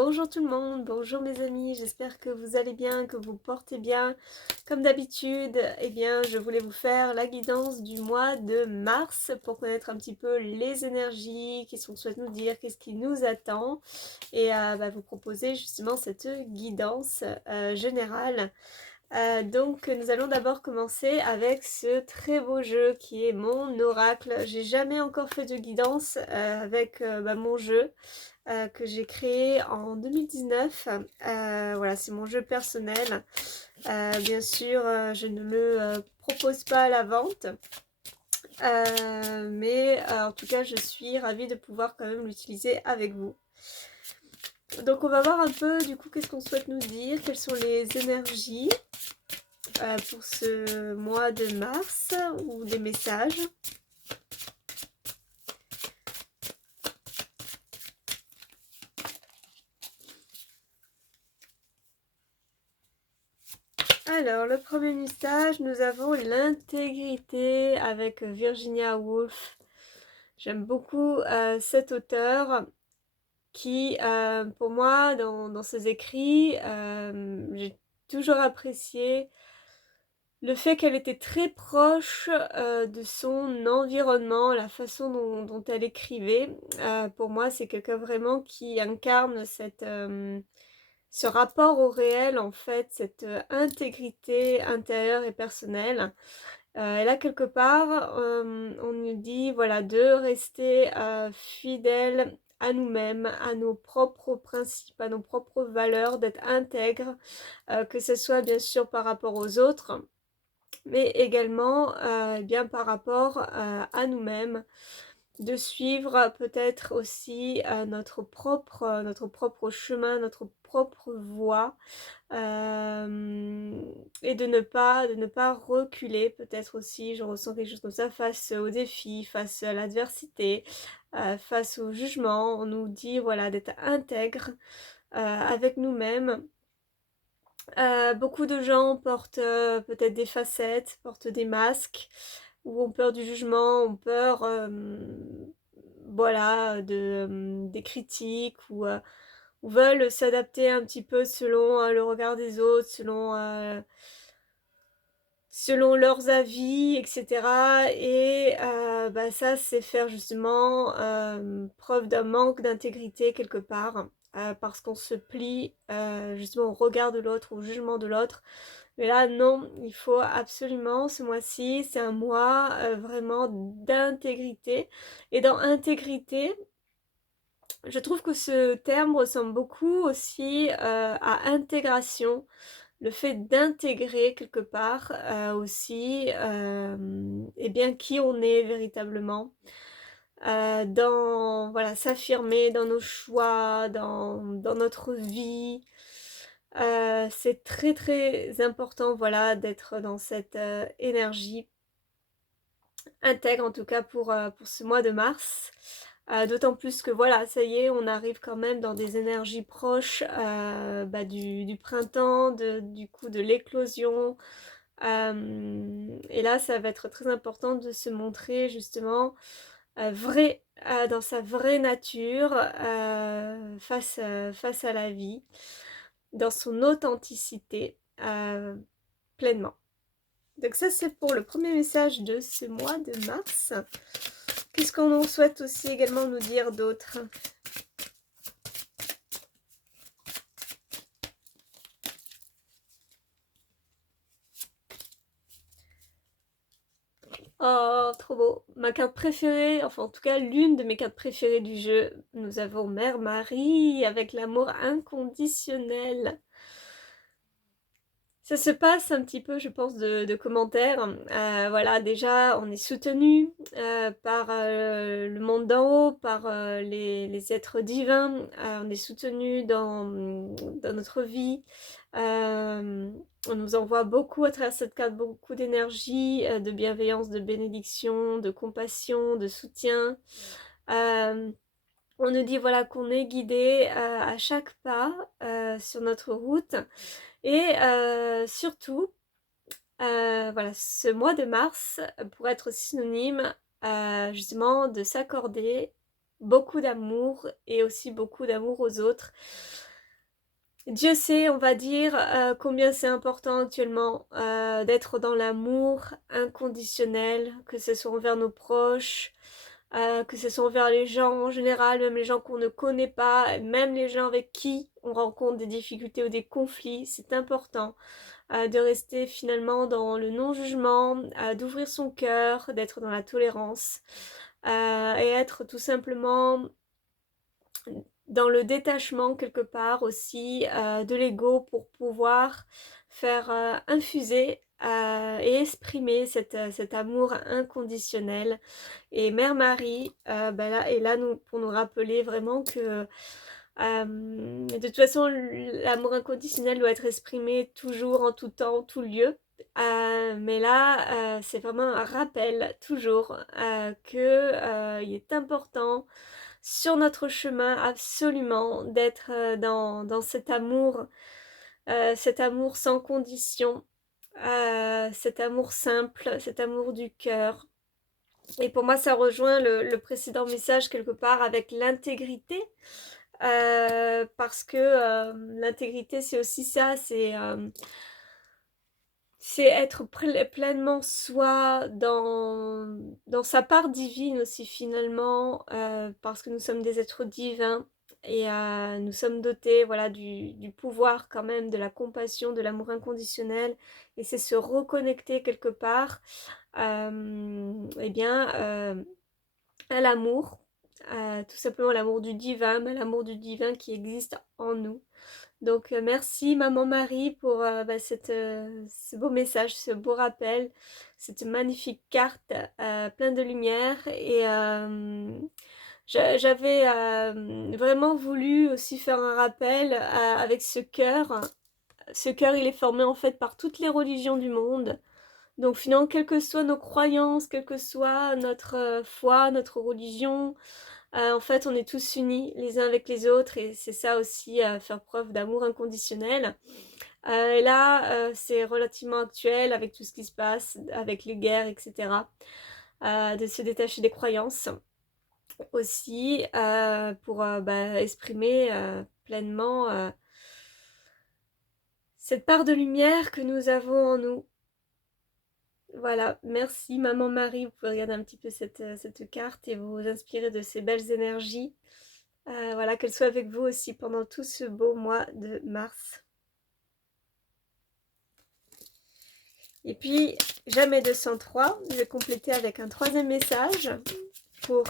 Bonjour tout le monde, bonjour mes amis, j'espère que vous allez bien, que vous portez bien. Comme d'habitude, je voulais vous faire la guidance du mois de mars pour connaître un petit peu les énergies, qu'est-ce qu'on souhaite nous dire, qu'est-ce qui nous attend et vous proposer justement cette guidance générale. Donc nous allons d'abord commencer avec ce très beau jeu qui est mon oracle. J'ai jamais encore fait de guidance avec mon jeu que j'ai créé en 2019. Voilà, c'est mon jeu personnel. Bien sûr, je ne le propose pas à la vente. En tout cas, je suis ravie de pouvoir quand même l'utiliser avec vous. Donc on va voir un peu du coup qu'est-ce qu'on souhaite nous dire, quelles sont les énergies pour ce mois de mars ou des messages. Alors, le premier message, nous avons l'intégrité avec Virginia Woolf. J'aime beaucoup cet auteur qui, pour moi, dans ses écrits, j'ai toujours apprécié le fait qu'elle était très proche de son environnement, la façon dont elle écrivait. Pour moi, c'est quelqu'un vraiment qui incarne ce rapport au réel, en fait, cette intégrité intérieure et personnelle. Et là, quelque part, on nous dit, voilà, de rester fidèle à nous-mêmes, à nos propres principes, à nos propres valeurs, d'être intègre, que ce soit bien sûr par rapport aux autres, mais également bien par rapport à nous-mêmes, de suivre peut-être aussi notre propre chemin, notre propre voie, et de ne pas reculer peut-être aussi, je ressens quelque chose comme ça, face aux défis, face à l'adversité, face au jugement. On nous dit voilà d'être intègre avec nous-mêmes. Beaucoup de gens portent peut-être des facettes, portent des masques, ou ont peur du jugement, ont peur des critiques, ou veulent s'adapter un petit peu selon le regard des autres, selon leurs avis, etc. Et ça, c'est faire justement preuve d'un manque d'intégrité quelque part, parce qu'on se plie justement au regard de l'autre, au jugement de l'autre. Mais là, non, il faut absolument, ce mois-ci, c'est un mois vraiment d'intégrité. Et dans intégrité, je trouve que ce terme ressemble beaucoup aussi à intégration, le fait d'intégrer quelque part aussi qui on est véritablement, dans voilà, s'affirmer dans nos choix, dans notre vie. C'est très très important voilà, d'être dans cette énergie intègre, en tout cas pour ce mois de mars. D'autant plus que voilà, ça y est, on arrive quand même dans des énergies proches du printemps, du coup de l'éclosion. Et là, ça va être très important de se montrer justement vrai, dans sa vraie nature, face à la vie, dans son authenticité, pleinement. Donc ça, c'est pour le premier message de ce mois de mars. Qu'est-ce qu'on souhaite aussi également nous dire d'autre ? Oh, trop beau. Ma carte préférée, enfin en tout cas l'une de mes cartes préférées du jeu. Nous avons Mère Marie avec l'amour inconditionnel. Ça se passe un petit peu, je pense, de commentaires. Voilà, déjà, on est soutenu par le monde d'en haut, par les êtres divins. On est soutenu dans notre vie. On nous envoie beaucoup à travers cette carte, beaucoup d'énergie, de bienveillance, de bénédiction, de compassion, de soutien. On nous dit voilà qu'on est guidé à chaque pas sur notre route. Et surtout, voilà, ce mois de mars pourrait être synonyme justement de s'accorder beaucoup d'amour et aussi beaucoup d'amour aux autres. Dieu sait, on va dire, combien c'est important actuellement d'être dans l'amour inconditionnel, que ce soit envers nos proches, que ce soit envers les gens en général, même les gens qu'on ne connaît pas, même les gens avec qui on rencontre des difficultés ou des conflits. C'est important de rester finalement dans le non-jugement, d'ouvrir son cœur, d'être dans la tolérance et être tout simplement dans le détachement quelque part aussi de l'ego pour pouvoir faire infuser et exprimer cet amour inconditionnel. Et Mère Marie là, est là pour nous rappeler vraiment que de toute façon l'amour inconditionnel doit être exprimé toujours, en tout temps, en tout lieu. Mais là, c'est vraiment un rappel toujours qu'il est important sur notre chemin absolument d'être dans cet amour sans condition, cet amour simple, cet amour du cœur. Et pour moi, ça rejoint le précédent message quelque part avec l'intégrité, parce que l'intégrité, c'est aussi ça, c'est être pleinement soi dans sa part divine aussi finalement, parce que nous sommes des êtres divins et nous sommes dotés voilà, du pouvoir quand même, de la compassion, de l'amour inconditionnel, et c'est se reconnecter quelque part eh bien, à l'amour, tout simplement l'amour du divin, mais l'amour du divin qui existe en nous. Donc merci Maman Marie pour ce beau message, ce beau rappel, cette magnifique carte pleine de lumière. Et j'avais vraiment voulu aussi faire un rappel avec ce cœur. Ce cœur, il est formé en fait par toutes les religions du monde. Donc finalement, quelles que soient nos croyances, quelle que soit notre foi, notre religion, en fait, on est tous unis les uns avec les autres, et c'est ça aussi, faire preuve d'amour inconditionnel. Et là, c'est relativement actuel avec tout ce qui se passe, avec les guerres, etc. De se détacher des croyances aussi, pour exprimer pleinement cette part de lumière que nous avons en nous. Voilà, merci Maman Marie, vous pouvez regarder un petit peu cette carte et vous inspirer de ces belles énergies. Voilà, qu'elle soit avec vous aussi pendant tout ce beau mois de mars. Et puis, jamais 203, je vais compléter avec un troisième message pour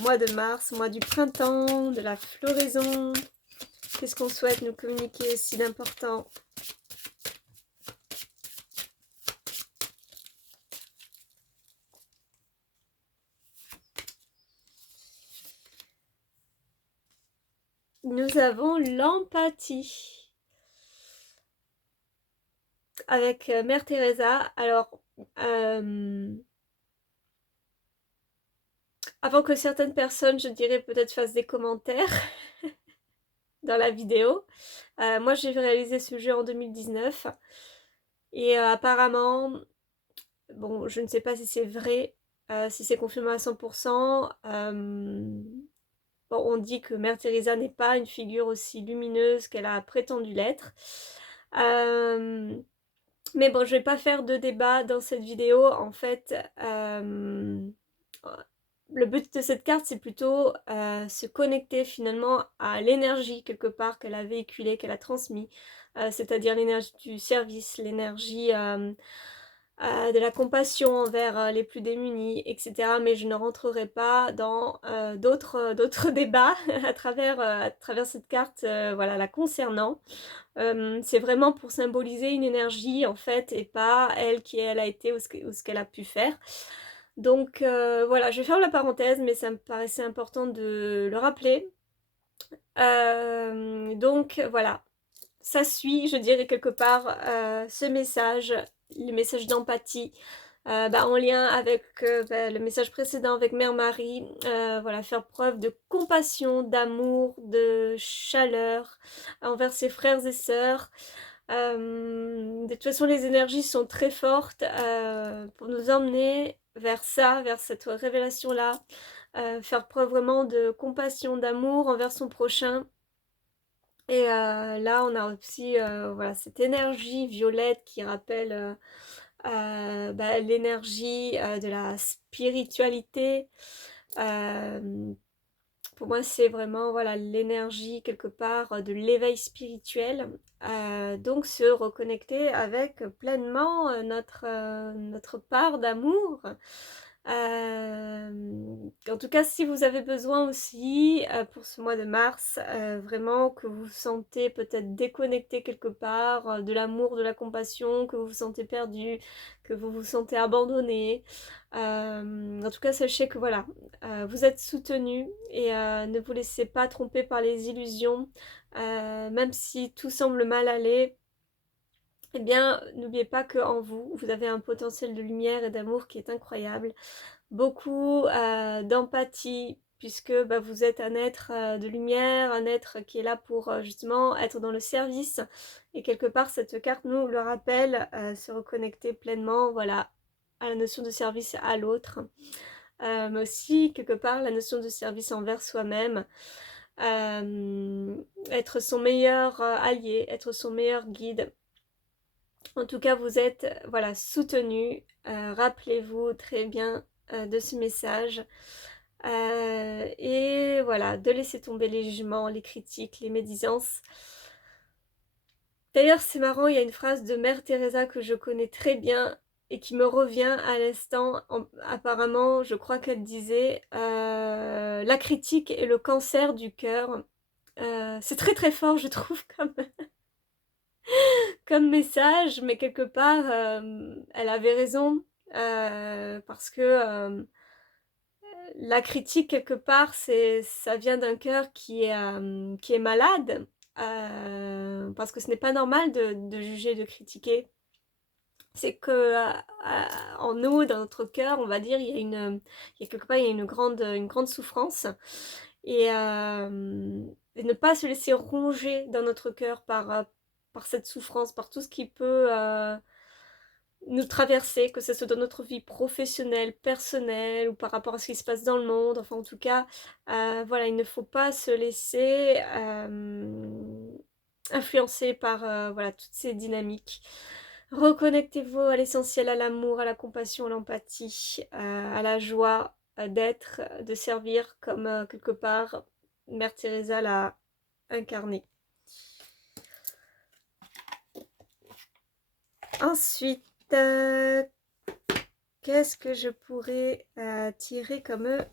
mois de mars, mois du printemps, de la floraison. Qu'est-ce qu'on souhaite nous communiquer aussi d'important ? Nous avons l'empathie avec Mère Teresa. Alors, avant que certaines personnes, je dirais, peut-être fassent des commentaires dans la vidéo, moi j'ai réalisé ce jeu en 2019 et apparemment, bon, je ne sais pas si c'est vrai, si c'est confirmé à 100%. Bon, on dit que Mère Teresa n'est pas une figure aussi lumineuse qu'elle a prétendu l'être. Mais bon, je vais pas faire de débat dans cette vidéo. En fait, le but de cette carte, c'est plutôt se connecter finalement à l'énergie quelque part qu'elle a véhiculée, qu'elle a transmise. C'est-à-dire l'énergie du service, l'énergie de la compassion envers les plus démunis, etc. Mais je ne rentrerai pas dans d'autres débats à travers cette carte voilà, la concernant. C'est vraiment pour symboliser une énergie en fait, et pas elle qui elle a été ou ce qu'elle a pu faire. Donc voilà, je ferme la parenthèse, mais ça me paraissait important de le rappeler. Donc voilà, ça suit, je dirais quelque part, ce message, le message d'empathie, en lien avec le message précédent avec Mère Marie. Voilà, faire preuve de compassion, d'amour, de chaleur envers ses frères et sœurs. De toute façon, les énergies sont très fortes pour nous emmener vers ça, vers cette révélation-là. Faire preuve vraiment de compassion, d'amour envers son prochain. Et là, on a aussi voilà, cette énergie violette qui rappelle bah, l'énergie de la spiritualité. Euh, pour moi, c'est vraiment voilà, l'énergie quelque part de l'éveil spirituel. Donc se reconnecter avec pleinement notre part d'amour. En tout cas, si vous avez besoin aussi pour ce mois de mars, vraiment que vous vous sentez peut-être déconnecté quelque part de l'amour, de la compassion, que vous vous sentez perdu, que vous vous sentez abandonné. En tout cas, sachez que voilà, vous êtes soutenu et ne vous laissez pas tromper par les illusions, même si tout semble mal aller. Eh bien, n'oubliez pas qu'en vous, vous avez un potentiel de lumière et d'amour qui est incroyable. Beaucoup d'empathie, puisque bah, vous êtes un être de lumière, un être qui est là pour justement être dans le service. Et quelque part, cette carte nous le rappelle, se reconnecter pleinement, voilà, à la notion de service à l'autre. Mais aussi, quelque part, la notion de service envers soi-même. Être son meilleur allié, être son meilleur guide. En tout cas, vous êtes voilà, soutenu. Rappelez-vous très bien de ce message. Et voilà, de laisser tomber les jugements, les critiques, les médisances. D'ailleurs, c'est marrant, il y a une phrase de Mère Teresa que je connais très bien et qui me revient à l'instant. Apparemment, je crois qu'elle disait la critique est le cancer du cœur. C'est très très fort, je trouve, comme message, mais quelque part, elle avait raison, parce que la critique, quelque part, ça vient d'un cœur qui est malade, parce que ce n'est pas normal de juger, de critiquer. C'est que en nous, dans notre cœur, on va dire, il y a quelque part, il y a une grande souffrance. Et ne pas se laisser ronger dans notre cœur par cette souffrance, par tout ce qui peut nous traverser, que ce soit dans notre vie professionnelle, personnelle ou par rapport à ce qui se passe dans le monde. Enfin, en tout cas, voilà, il ne faut pas se laisser influencer par voilà, toutes ces dynamiques. Reconnectez-vous à l'essentiel, à l'amour, à la compassion, à l'empathie, à la joie d'être, de servir comme quelque part Mère Teresa l'a incarné. Ensuite, qu'est-ce que je pourrais tirer comme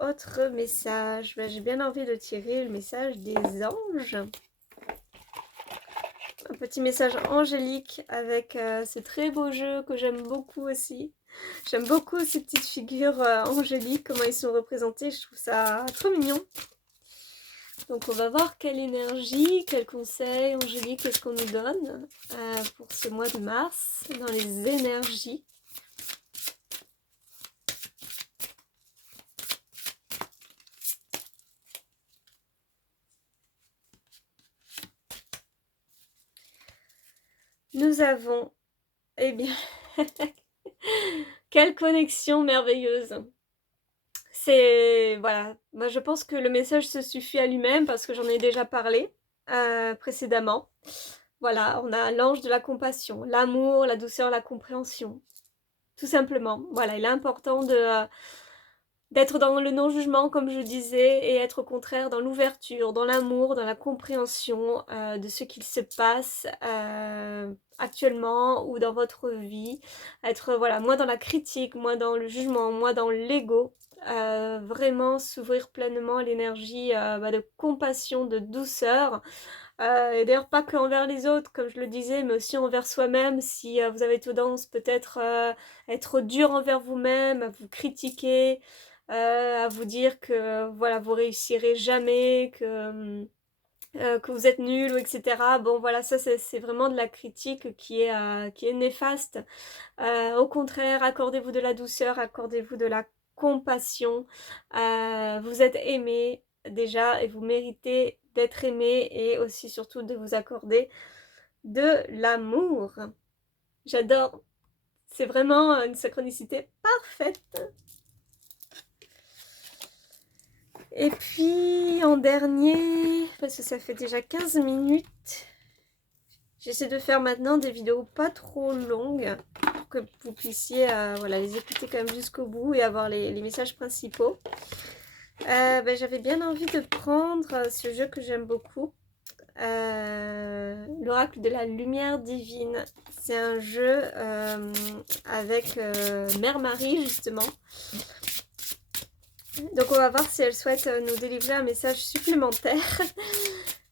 autre message? Ben, j'ai bien envie de tirer le message des anges. Un petit message angélique avec ce très beau jeu que j'aime beaucoup aussi. J'aime beaucoup ces petites figures angéliques, comment ils sont représentés. Je trouve ça trop mignon. Donc on va voir quelle énergie, quel conseil angélique est-ce qu'on nous donne pour ce mois de mars dans les énergies. Nous avons, eh bien, quelle connexion merveilleuse. C'est, voilà, moi je pense que le message se suffit à lui-même parce que j'en ai déjà parlé précédemment. Voilà, on a l'ange de la compassion, l'amour, la douceur, la compréhension. Tout simplement, voilà, il est important d'être dans le non-jugement, comme je disais, et être au contraire dans l'ouverture, dans l'amour, dans la compréhension de ce qu'il se passe actuellement ou dans votre vie. Être voilà, moins dans la critique, moins dans le jugement, moins dans l'ego. Vraiment s'ouvrir pleinement à l'énergie de compassion, de douceur. Et d'ailleurs pas que envers les autres, comme je le disais, mais aussi envers soi-même. Si vous avez tendance peut-être à être dur envers vous-même, à vous critiquer, à vous dire que voilà, vous réussirez jamais, que vous êtes nul, etc. Bon voilà, ça c'est vraiment de la critique qui est néfaste. Au contraire, accordez-vous de la douceur, accordez-vous de la compassion. Vous êtes aimé déjà et vous méritez d'être aimé et aussi surtout de vous accorder de l'amour. J'adore. C'est vraiment une synchronicité parfaite. Et puis en dernier, parce que ça fait déjà 15 minutes. J'essaie de faire maintenant des vidéos pas trop longues pour que vous puissiez voilà, les écouter quand même jusqu'au bout et avoir les messages principaux. J'avais bien envie de prendre ce jeu que j'aime beaucoup, l'Oracle de la Lumière Divine. C'est un jeu avec Mère Marie justement. Donc on va voir si elle souhaite nous délivrer un message supplémentaire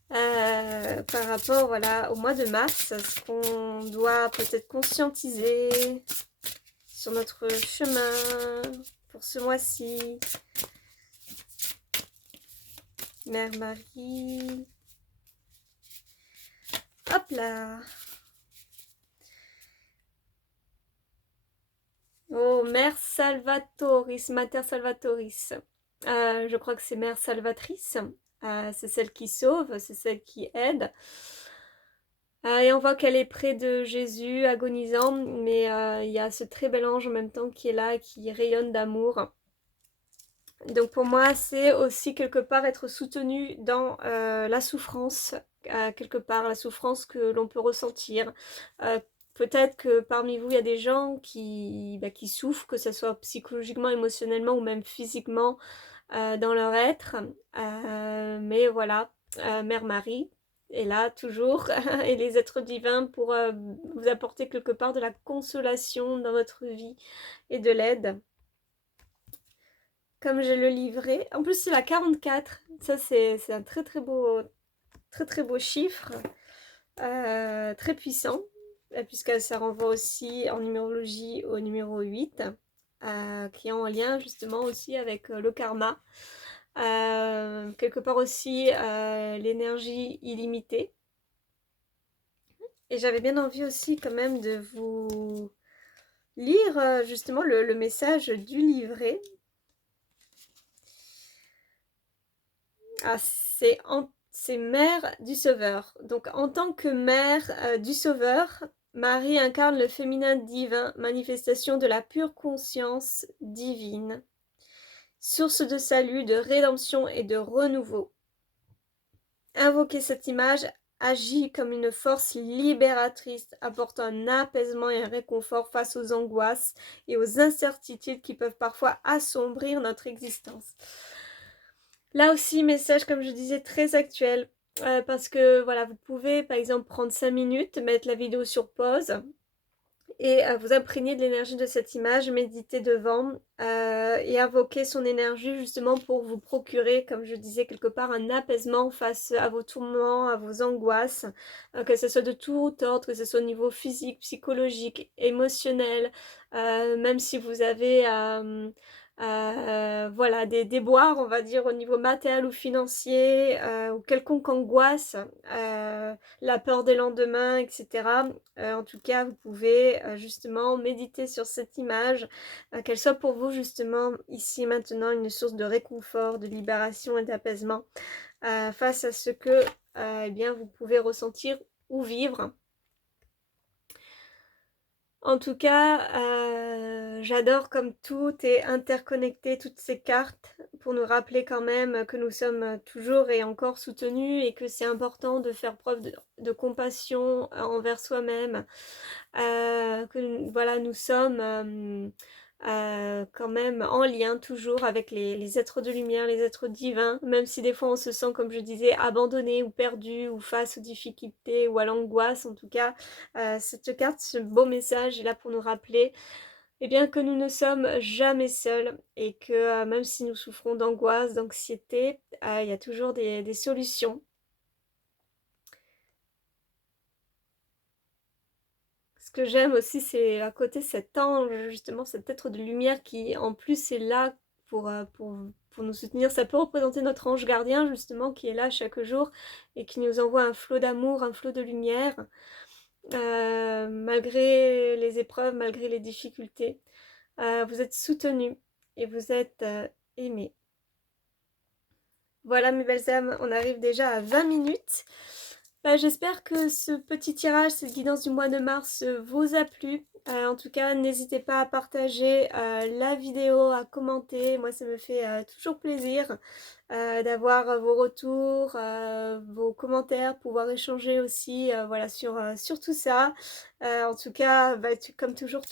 par rapport voilà, au mois de mars, ce qu'on doit peut-être conscientiser sur notre chemin pour ce mois-ci. Mère Marie. Hop là. Oh, Mère Salvatoris, Mater Salvatoris. Je crois que c'est Mère Salvatrice. C'est celle qui sauve, c'est celle qui aide. Et on voit qu'elle est près de Jésus, agonisant, mais il y a ce très bel ange en même temps qui est là, qui rayonne d'amour. Donc pour moi, c'est aussi quelque part être soutenu dans la souffrance, quelque part, la souffrance que l'on peut ressentir. Peut-être que parmi vous, il y a des gens qui souffrent, que ce soit psychologiquement, émotionnellement ou même physiquement dans leur être. Mais voilà, Mère Marie est là toujours, et les êtres divins pour vous apporter quelque part de la consolation dans votre vie et de l'aide. Comme je le livrais. En plus, c'est la 44. Ça, c'est un très très beau chiffre. Très puissant. Puisque ça renvoie aussi en numérologie au numéro 8. Qui est en lien justement aussi avec le karma. Quelque part aussi l'énergie illimitée. Et j'avais bien envie aussi quand même de vous lire justement le message du livret. Ah, c'est mère du Sauveur. Donc en tant que mère du Sauveur, Marie incarne le féminin divin, manifestation de la pure conscience divine, source de salut, de rédemption et de renouveau. Invoquer cette image agit comme une force libératrice, apportant un apaisement et un réconfort face aux angoisses et aux incertitudes qui peuvent parfois assombrir notre existence. Là aussi, message, comme je disais, très actuel, parce que voilà, vous pouvez par exemple prendre 5 minutes, mettre la vidéo sur pause et vous imprégner de l'énergie de cette image, méditer devant et invoquer son énergie justement pour vous procurer, comme je disais quelque part, un apaisement face à vos tourments, à vos angoisses, que ce soit de tout ordre, que ce soit au niveau physique, psychologique, émotionnel, même si vous avez voilà, des déboires, on va dire, au niveau matériel ou financier, ou quelconque angoisse, la peur des lendemains, etc. En tout cas, vous pouvez justement méditer sur cette image, qu'elle soit pour vous justement ici maintenant une source de réconfort, de libération et d'apaisement face à ce que eh bien, vous pouvez ressentir ou vivre. En tout cas, j'adore comme tout est interconnecté, toutes ces cartes, pour nous rappeler quand même que nous sommes toujours et encore soutenus et que c'est important de faire preuve de compassion envers soi-même, que voilà, nous sommes quand même en lien toujours avec les êtres de lumière, les êtres divins, même si des fois on se sent, comme je disais, abandonné ou perdu ou face aux difficultés ou à l'angoisse. En tout cas, cette carte, ce beau message est là pour nous rappeler eh bien, que nous ne sommes jamais seuls et que même si nous souffrons d'angoisse, d'anxiété, il y a toujours des solutions. Ce que j'aime aussi, c'est à côté cet ange, justement, cet être de lumière qui, en plus, est là pour nous soutenir. Ça peut représenter notre ange gardien, justement, qui est là chaque jour et qui nous envoie un flot d'amour, un flot de lumière, malgré les épreuves, malgré les difficultés. Vous êtes soutenus et vous êtes aimés. Voilà mes belles âmes, on arrive déjà à 20 minutes. J'espère que ce petit tirage, cette guidance du mois de mars vous a plu. En tout cas, n'hésitez pas à partager la vidéo, à commenter. Moi, ça me fait toujours plaisir d'avoir vos retours, vos commentaires, pouvoir échanger aussi voilà, sur tout ça. En tout cas, bah, comme toujours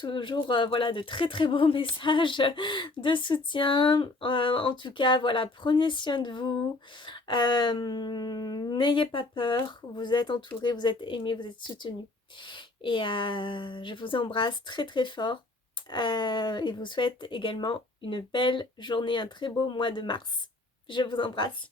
voilà, de très très beaux messages de soutien. En tout cas, voilà, prenez soin de vous. N'ayez pas peur, vous êtes entourés, vous êtes aimés, vous êtes soutenus. Et je vous embrasse très très fort et vous souhaite également une belle journée, un très beau mois de mars. Je vous embrasse.